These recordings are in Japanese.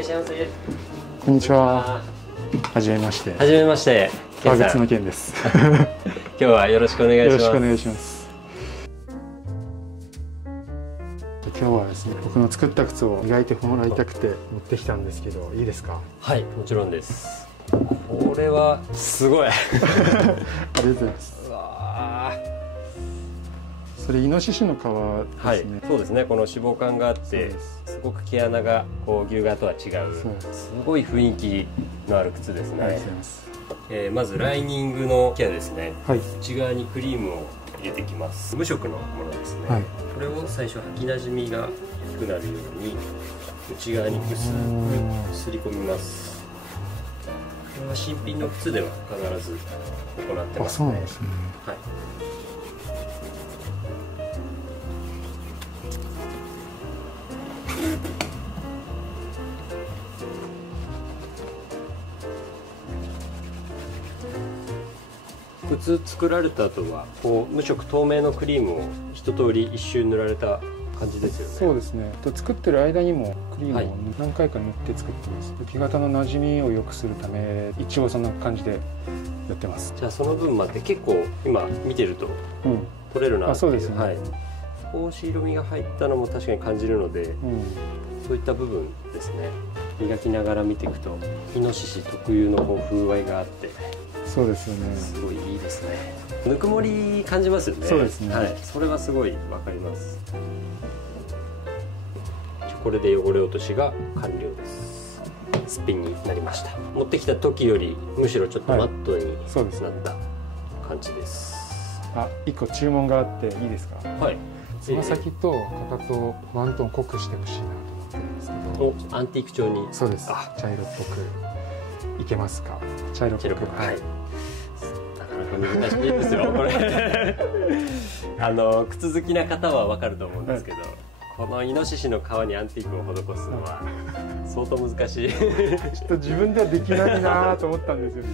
らっしゃいませ。こんにちは。はじめまして。はじめまして。川口の健です。今日はよろしくお願いします。よろしくお願いします。今日はですね、僕の作った靴を磨いてもらいたくて持ってきたんですけど、いいですか？はい、もちろんです。これはすごい。ありがとうございます。うわー。それイノシシの皮ですね。はい、そうですね。この脂肪肝があって、すごく毛穴がこう牛革とは違う、すごい雰囲気のある靴ですね。ありがとうございます。まずライニングのケアですね。はい、内側にクリームを入れていきます。無色のものですね。はい、これを最初履きなじみが良くなるように内側に薄くすり込みます。これは新品の靴では必ず行ってますね。あ、そうなんですね。はい。靴作られた後はこう無色透明のクリームを一通り一周塗られた感じですよね。そうですね。作ってる間にもクリームを何回か塗って作ってます。木型の馴染みを良くするため、一応そんな感じでやってます。じゃあその分まで結構今見てると取れるなっていう。そうですね。はい。少し色味が入ったのも確かに感じるので、そういった部分ですね。磨きながら見ていくとイノシシ特有のこう風合いがあって。そうですよね。すごいいいですね。ぬくもり感じますよね。そうですね。はい。それはすごいわかります。これで汚れ落としが完了です。すっぴんになりました。持ってきた時よりむしろちょっとマットになった感じです。あ、一個注文があっていいですか？はい。つま先とかかとワントーン濃くしてほしいなと思ってるんですけど。アンティーク調に。そうです。茶色っぽくいけますか？茶色っぽく。はい。難しいですよこれ。靴好きな方は分かると思うんですけど、このイノシシの皮にアンティークを施すのは相当難しい。ちょっと自分ではできないなと思ったんですよね。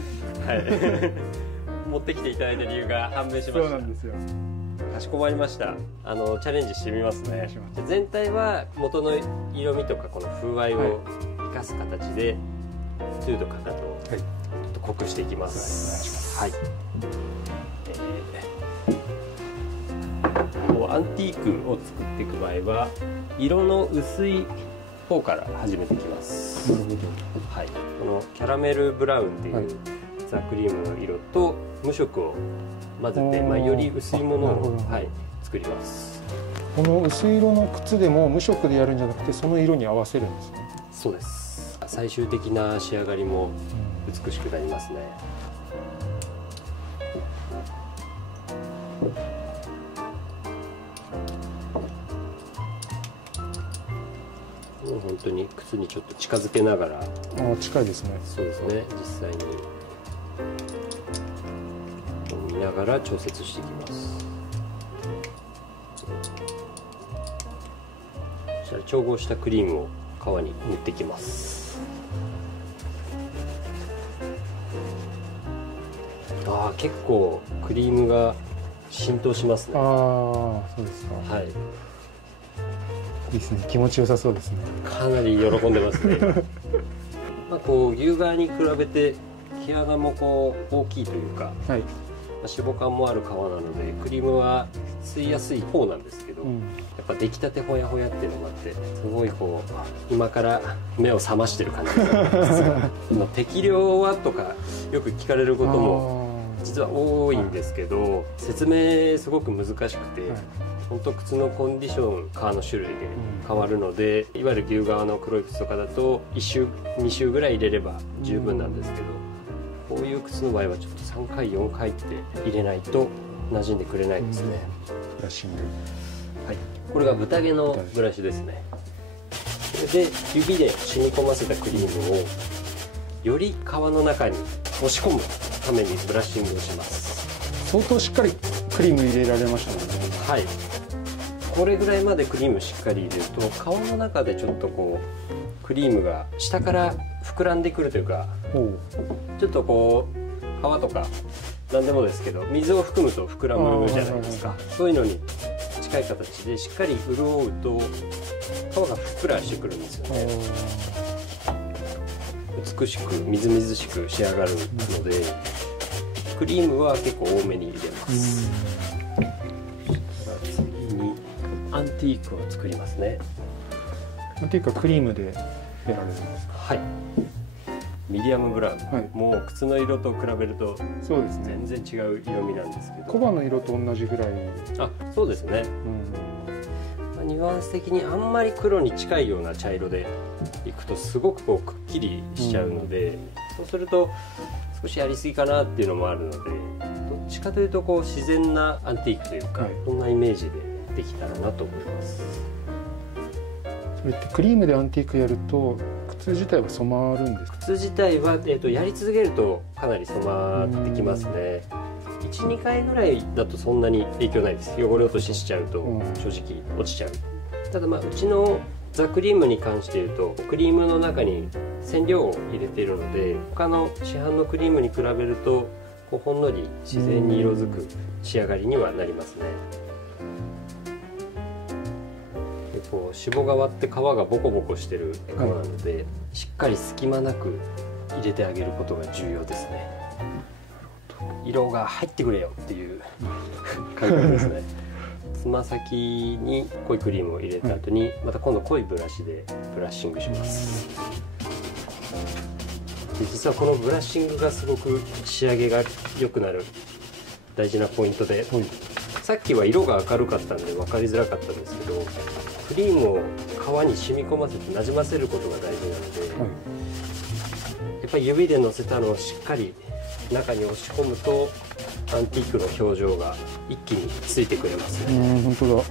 はい。持ってきていただいた理由が判明しました。そうなんですよ。かしこまりました。チャレンジしてみますね。全体は元の色味とかこの風合いを生かす形でツーとかかとをちょっと濃くしていきます。はい。アンティークを作っていく場合は色の薄い方から始めていきます。なるほど。はい。このキャラメルブラウンっていうザクリームの色と無色を混ぜて、より薄いものを、作ります。この薄い色の靴でも無色でやるんじゃなくてその色に合わせるんですね。そうです。最終的な仕上がりも美しくなりますね。もう本当に靴にちょっと近づけながら。近いですね。そうですね。実際に見ながら調節していきます。そしたら調合したクリームを皮に塗っていきます。結構クリームが浸透しますね。そうですか。はい。いいですね。気持ちよさそうですね。かなり喜んでますね。こう牛革に比べて毛穴もこう大きいというか、脂肪肝もある皮なのでクリームは吸いやすい方なんですけど、やっぱ出来たてほやほやっていうのがあって、すごいこう今から目を覚ましてる感じです適量はとかよく聞かれることも実は多いんですけど、説明すごく難しくて、本当靴のコンディション、革の種類で変わるので、いわゆる牛革の黒い靴とかだと1周2周ぐらい入れれば十分なんですけど、こういう靴の場合はちょっと3回4回って入れないと馴染んでくれないですね。ブラッシング。はい。これが豚毛のブラシですね。それで指で染み込ませたクリームをより皮の中に押し込むためにブラッシングをします。相当しっかりクリーム入れられましたね。はい。これぐらいまでクリームしっかり入れると皮の中でちょっとこうクリームが下から膨らんでくるというか、ちょっとこう皮とか何でもですけど水を含むと膨らむじゃないですか。そういうのに近い形でしっかり潤うと皮がふっくらしてくるんですよね。美しくみずみずしく仕上がるので、クリームは結構多めに入れます。次にアンティークを作りますね。アンティークはクリームでやられるんですか？はい、ミディアムブラウン、はい、もう靴の色と比べるとそうですね、全然違う色味なんですけど、小判の色と同じぐらい。あ、そうですね、ニュアンス的にあんまり黒に近いような茶色でいくとすごくこうくっきりしちゃうので、そうすると少しやりすぎかなっていうのもあるので、どっちかというとこう自然なアンティークというか、はい、そんなイメージでできたらなと思います。それってクリームでアンティークやると靴自体は染まるんですか？靴自体は、やり続けるとかなり染まってきますね。1、2回ぐらいだとそんなに影響ないです。汚れ落とししちゃうと正直落ちちゃう。ただうちのザ・クリームに関して言うと、クリームの中に染料を入れているので、他の市販のクリームに比べるとこうほんのり自然に色づく仕上がりにはなりますね。でこう脂肪が割って皮がボコボコしてる皮なので、しっかり隙間なく入れてあげることが重要ですね。色が入ってくれよっていう感覚ですね。つま先に濃いクリームを入れた後に、また今度濃いブラシでブラッシングします。で実はこのブラッシングがすごく仕上げが良くなる大事なポイントで、さっきは色が明るかったんで分かりづらかったんですけど、クリームを皮に染み込ませてなじませることが大事なので、やっぱり指でのせたのをしっかり中に押し込むとアンティークの表情が一気についてくれますね。本当だ。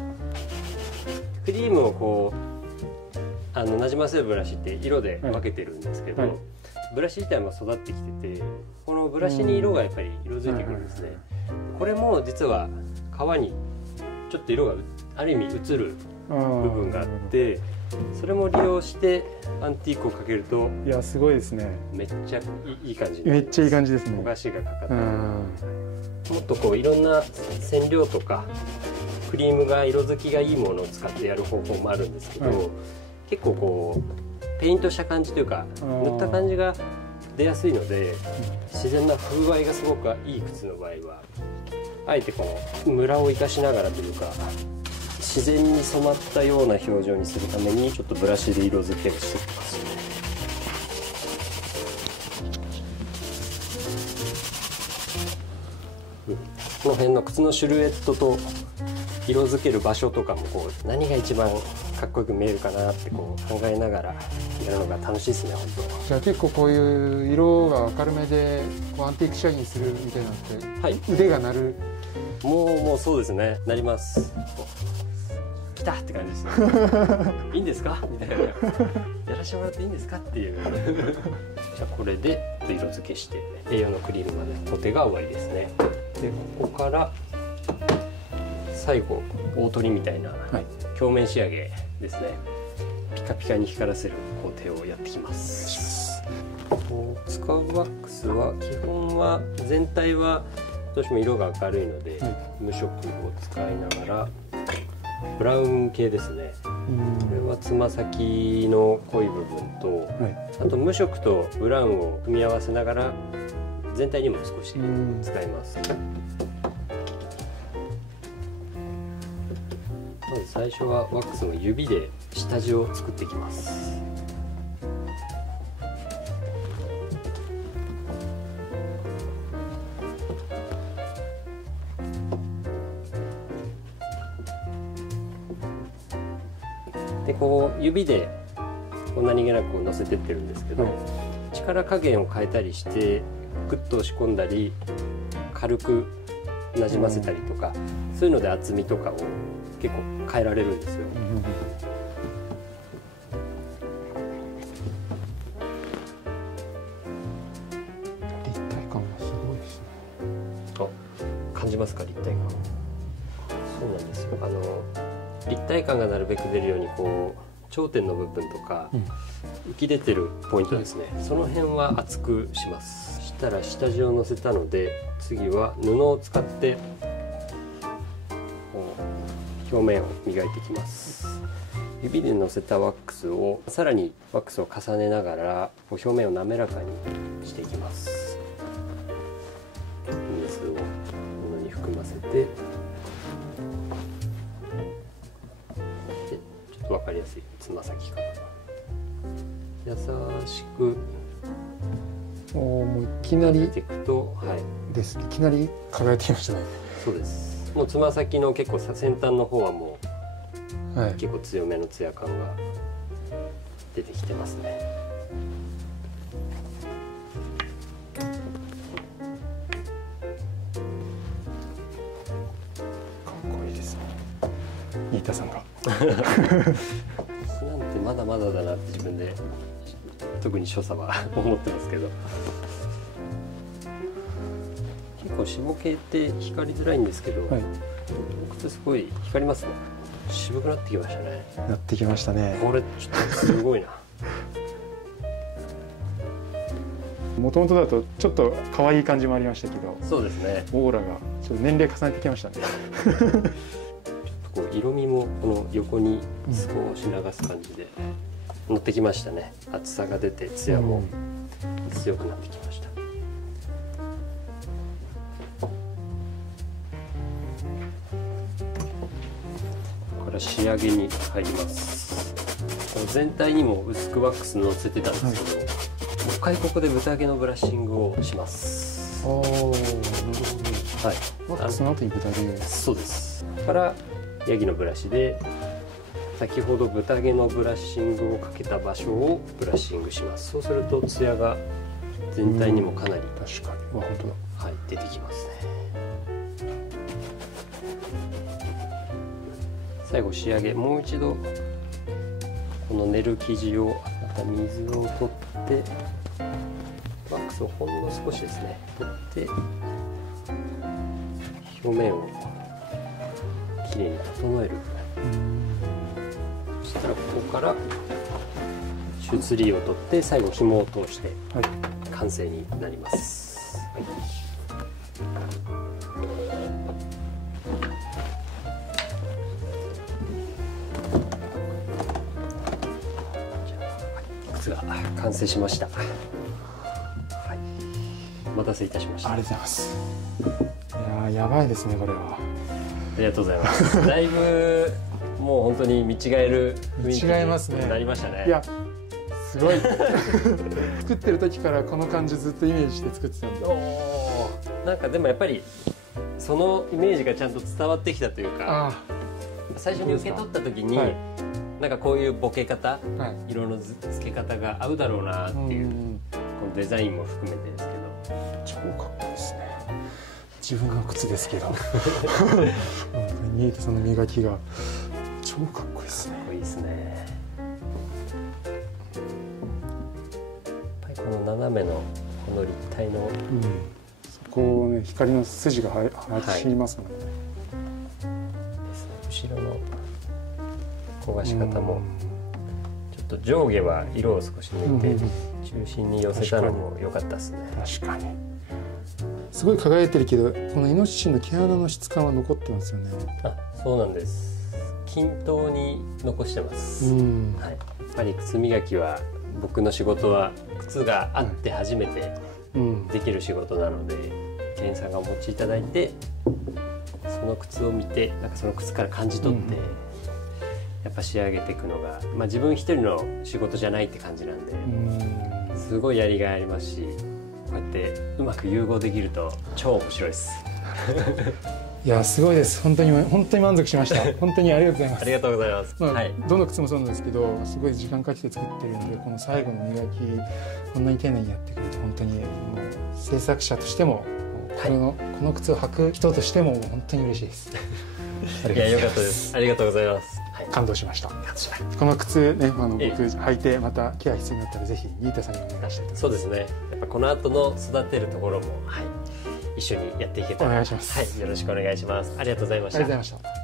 クリームをこうなじませるブラシって色で分けてるんですけど、ブラシ自体も育ってきてて、このブラシに色がやっぱり色づいてくるんですね。これも実は皮にちょっと色がある意味映る部分があって、それも利用してアンティークをかけると、いやすごいですね。めっちゃいい感じ。めっちゃいい感じですね。焦がしがかかって、もっとこういろんな染料とかクリームが色づきがいいものを使ってやる方法もあるんですけど、結構こうペイントした感じというか塗った感じが出やすいので、自然な風合いがすごくいい靴の場合はあえてこのムラを生かしながらというか、自然に染まったような表情にするためにちょっとブラシで色付けをしていきますね。この辺の靴のシルエットと色付ける場所とかもこう何が一番かっこよく見えるかなってこう考えながらやるのが楽しいですね。本当。じゃあ結構こういう色が明るめでこうアンティーク仕上げにするみたいなのって、腕が鳴る。もうそうですね、なります。来たって感じですね。いいんですかみたいな、やらせてもらっていいんですかっていう。じゃあこれで色付けして栄養のクリームまで工程が終わりですね。でここから最後大取りみたいな表面仕上げですね。ピカピカに光らせる工程をやってきます。使うワックスは基本は全体はどうしても色が明るいので、無色を使いながらブラウン系ですね。これはつま先の濃い部分と、あと無色とブラウンを組み合わせながら全体にも少し使います。まず最初はワックスの指で下地を作っていきます。でこう指でこう何気なく乗せてってるんですけど、力加減を変えたりしてグッと押し込んだり軽くなじませたりとか、そういうので厚みとかを結構変えられるんですよ。立体感がすごいですね。あ、感じますか立体感。そうなんですよ。立体感がなるべく出るようにこう頂点の部分とか浮き出てるポイントですね、その辺は厚くします。そしたら下地をのせたので、次は布を使ってこう表面を磨いていきます。指でのせたワックスをさらにワックスを重ねながら表面を滑らかにしていきます。水を布に含ませて、でちょっと分かりやすいつま先から優しくもういきなりていくと、はい、です。いきなり輝いてきましたね。そうです。もうつま先の結構先端の方はもう、はい、結構強めのツヤ感が出てきてますね。かっこいいですね、新田さんが。なんてまだまだだなって自分で特に所作は思ってますけど、結構絞系って光りづらいんですけど、はい、靴すごい光りますね。渋くなってきましたね。なってきましたね。これちょっとすごいな。もともとだとちょっと可愛い感じもありましたけど、そうですね、オーラがちょっと年齢重ねてきましたね。ちょっとこう色味もこの横に少し流す感じで乗ってきましたね。厚さが出てツヤも強くなってきました。これから仕上げに入ります。全体にも薄くワックス乗せてたんですけど、もう一回ここで豚毛のブラッシングをします。なるほど。はい。ワックスの後に豚毛。そうです。からヤギのブラシで先ほど豚毛のブラッシングをかけた場所をブラッシングします。そうするとツヤが全体にもかなり、確かに、本当だ、はい、出てきますね。最後仕上げ、もう一度この練る生地をまた水を取ってワックスをほんの少しですね取って表面をきれいに整える。そしたらここから出リーを取って最後紐を通して完成になります。はい、靴が完成しました。はい、お待たせいたしました。ありがとうございます。いや、やばいですねこれは。ありがとうございます。だいぶもう本当に見違える雰囲気になりましたね。いや、すごい。作ってる時からこの感じずっとイメージして作ってたんで。なんかでもやっぱりそのイメージがちゃんと伝わってきたというか、最初に受け取った時に、はい、なんかこういうボケ方、はい、色の付け方が合うだろうなっていう、このデザインも含めてですけど、超かっこいいですね。自分の靴ですけど本当に新田さんの磨きが超かっこいいですね。かっこいいですね。やっぱりこの斜めのこの立体の、そこをね、光の筋が走りますもんね。後ろの焦がし方もちょっと上下は色を少し抜いて中心に寄せたのも良かったですね。確かにすごい輝いてるけど、このイノシシの毛穴の質感は残ってますよね。あ、そうなんです。均等に残してます。はい、やっぱり靴磨きは僕の仕事は靴があって初めてできる仕事なので、店員さんがお持ちいただいてその靴を見て、なんかその靴から感じ取って、やっぱ仕上げていくのが、まあ、自分一人の仕事じゃないって感じなんで、すごいやりがいありますし、こうやってうまく融合できると超面白いです。いや、すごいです。本当に満足しました。本当にありがとうございます。ありがとうございます。はい、どの靴もそうなんですけど、すごい時間かけて作ってるので、この最後の磨きこんなに丁寧にやってくれて、本当にもう制作者としても、この靴を履く人としても本当に嬉しいです。いや、良かったです。ありがとうございます。感動しました。この靴ね、僕履いてまたケア必要になったらぜひ新田さんにお願いしたいと思います。そうですね。やっぱこの後の育てるところも、はい、一緒にやっていけたら、お願いします。はい、よろしくお願いします。ありがとうございました。ありがとうございました。